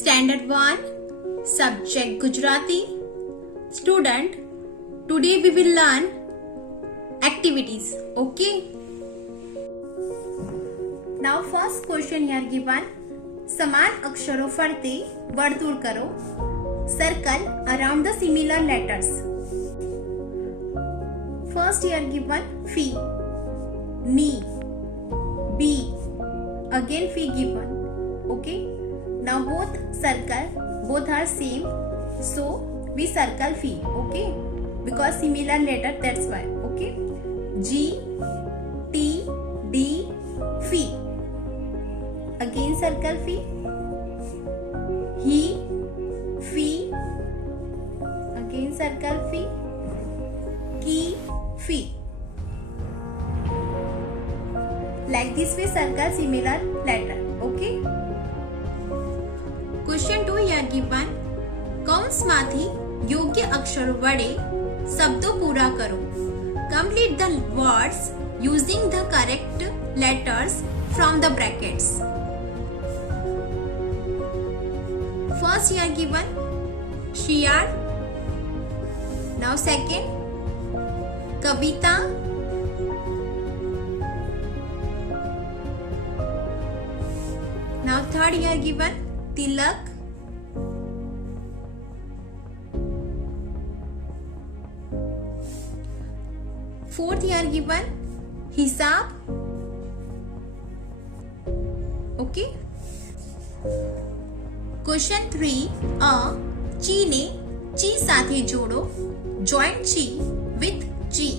Standard 1, Subject Gujarati. Student, today we will learn activities. Okay. Now first question here given. समान अक्षरों फरते वर्तुळ करो. Circle around the similar letters. First here given Fi, Ni, B. Again Fi given. Okay. Now both are same, so we circle Fi. Okay, because similar letter, that's why. Okay, G, T, D, Fi. Again circle Fi. He, Fi. Again circle Fi. Ki, Fi. Like this we circle similar letter. Okay. Question 2 here given. કૌંસમાંથી યોગ્ય અક્ષરો વડે શબ્દો પૂરા કરો. Complete the words using the correct letters from the brackets. First here given Shiyal. Now second Kavita. Now third here given Tilak. Fourth here given हिसाब. Okay. Question 3 ची ने ची साथे जोड़ो. Join ची with ची.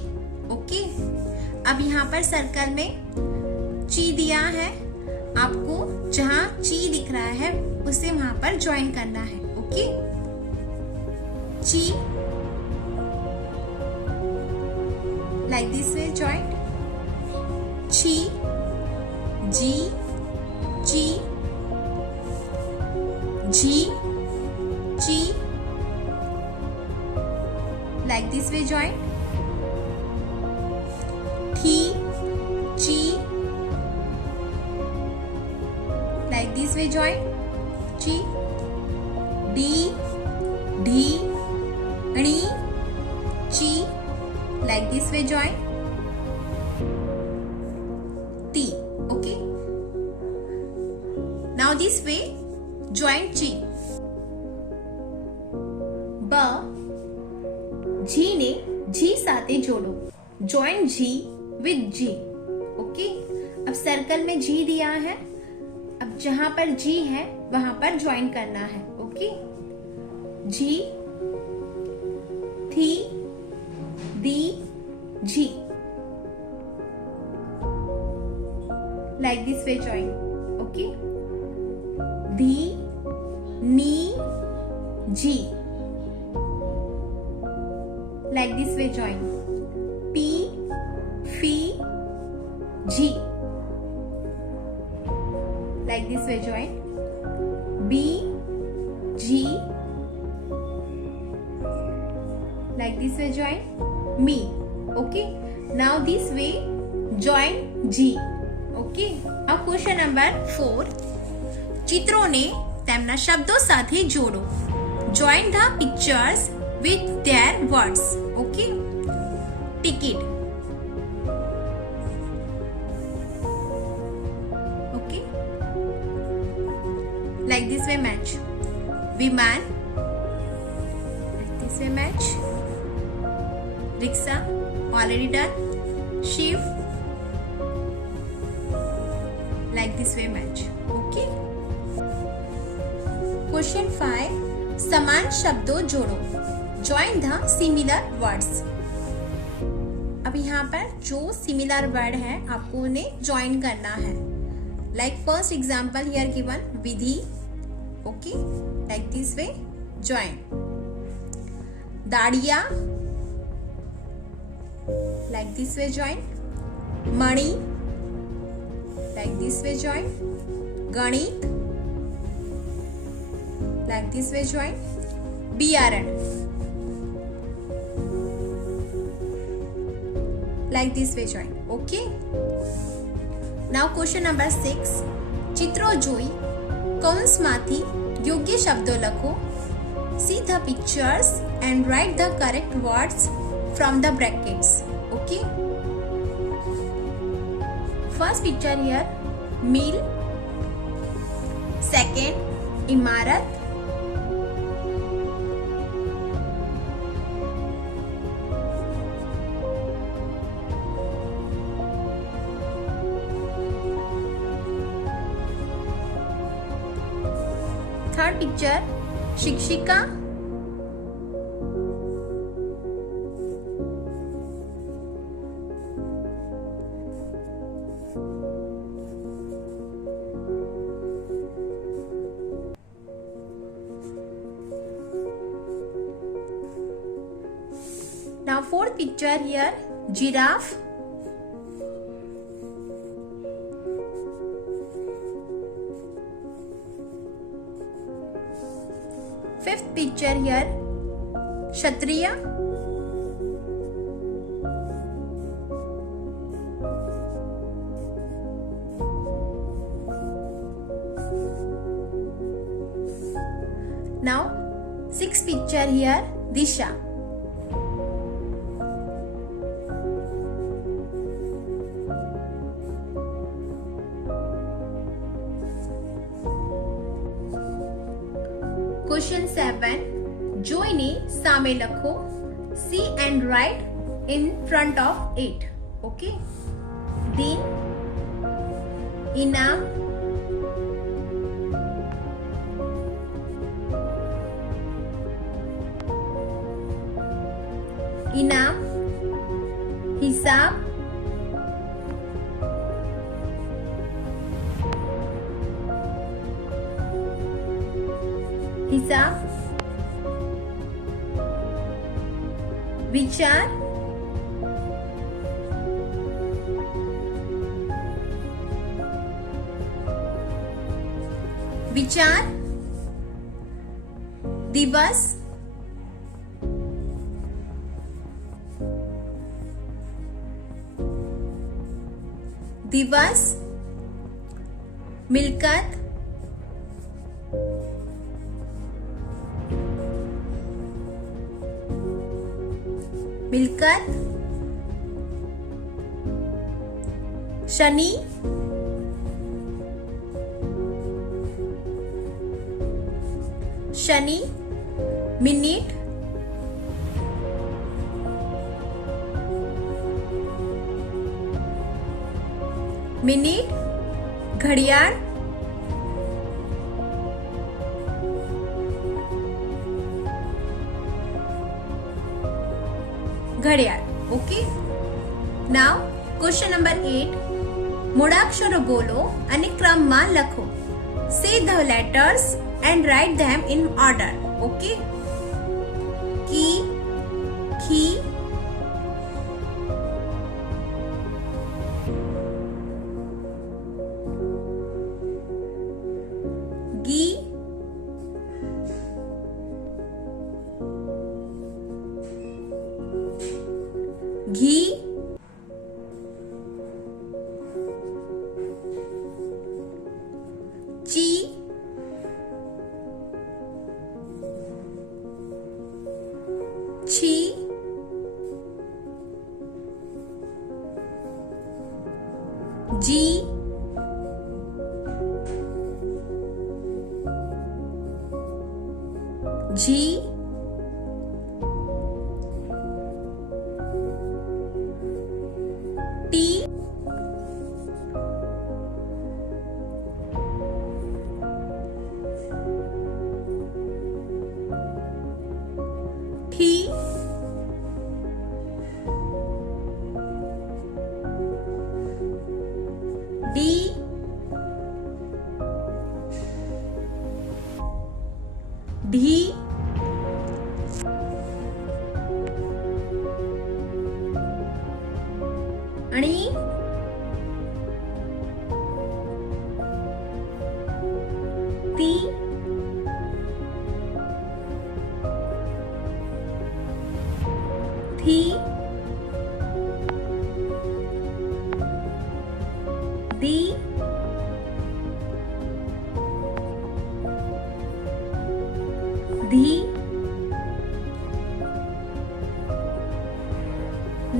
Okay. अब यहाँ पर सर्कल में ची दिया है, आपको जहां ची दिख रहा है उसे वहां पर ज्वाइन करना है. ओके. ची लाइक दिस वे ज्वाइन. ची, जी, ची, जी, ची. Like this way join. थी, ची. Like this way join. Chi, D, D, Ni, Chi. Like this way join. T. Okay. Now this way join Chi. B, G ने G साथे जोड़ो. Join G with G. Okay. अब circle में G दिया है, अब जहां पर जी है वहां पर ज्वाइन करना है. ओके. जी, थी, दी, जी. Like this way join. Okay. धी, नी, जी. Like this way join. पी, फी, जी. Like this way join. B, G. Like this way join. Me. Okay. Now this way join G. Okay. Now question number 4. ચિત્રોને તેમના શબ્દો સાથે જોડો. Join the pictures with their words. Okay. Ticket. Like this way match. विमान. Like this way match. Rickshaw. Already done. Ship. Like this way match. Okay. Question 5. समान शब्दों जोड़ो. Join the similar words. अब यहाँ पर जो similar word है आपको उन्हें join करना है. Like first example here given Vidhi. Okay, like this way join. दाड़िया. Like this way join. Mani. Like this way join. गणित. Like this way join. बियारण. Like this way join. Okay. Now question number 6. ચિત્રો જોઈ કૌંસમાંથી યોગ્ય શબ્દો લખો. See the pictures and write the correct words from the brackets. Okay. First picture here, mill. Second, imarat. Third picture, शिक्षिका. Now fourth picture here, giraffe. Fifth picture here, kshatriya. Now sixth picture here, disha. Question 7. જોઈને સામે લખો. See and write in front of it. Okay. Din, inam, inam, hisab, हिसाब, विचार, विचार, दिवस, दिवस, मिलकत, मिलकत, Shani, Shani, minute, minute, घड़ियाल, घड़ियाल. ओके. Now question number 8. મૂળાક્ષરો બોલો અને ક્રમમાં લખો. Say the letters and write them in order. Okay. की, खी, गी, घी, ची, छी, जी, जी, टी, ठी, डी, ढी, अणी, ती, थी, दी, धी,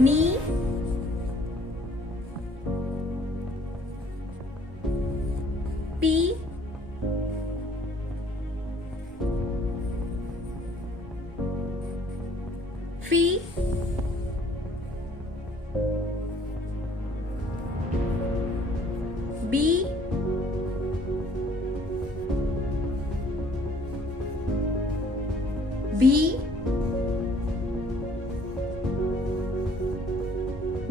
नी, पी, फी, बी, भी,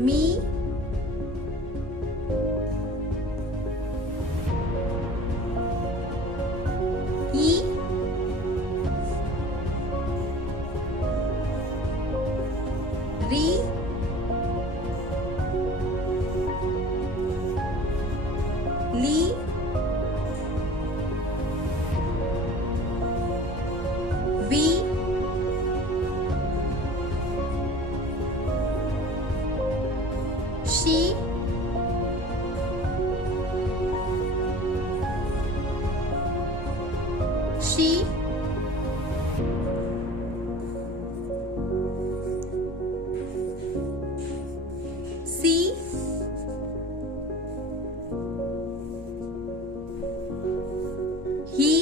मी, ई, री, ली, वी, शी, शी, सी, ही,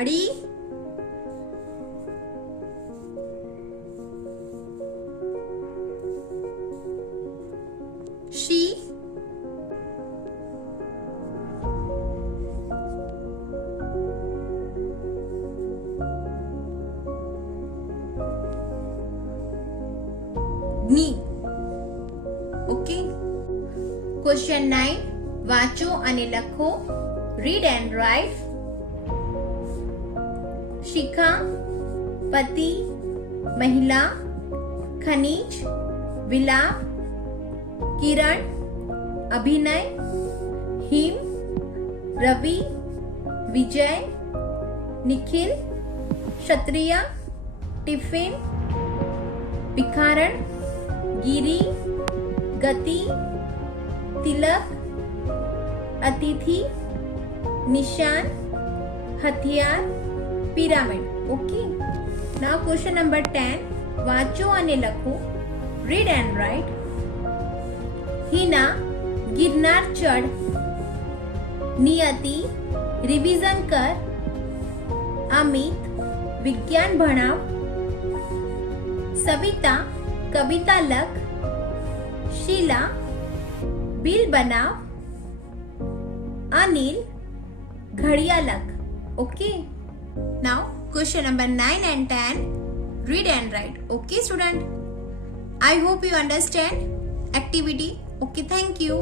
अड़ी, शी, नी. ओके. क्वेश्चन 9 વાંચો અને લખો. Read and write. शिखा, पति, महिला, खनिज, विलाप, किरण, अभिनय, हिम, रवि, विजय, निखिल, क्षत्रिय, टिफिन, भिखारण, गिरी, गति, तिलक, अतिथि, निशान, हथियार, pyramid. Okay. Now question number 10 વાંચો અને લખો. Read and write. Hina Girnar चढ़. नियति रिविजन कर. अमित विज्ञान भणाव. सविता कविता लख. शीला बिल बनाव. अनिल घड़िया लख. Okay. Now question number 9 and 10 read and write. Okay student, I hope you understand activity. Okay, thank you.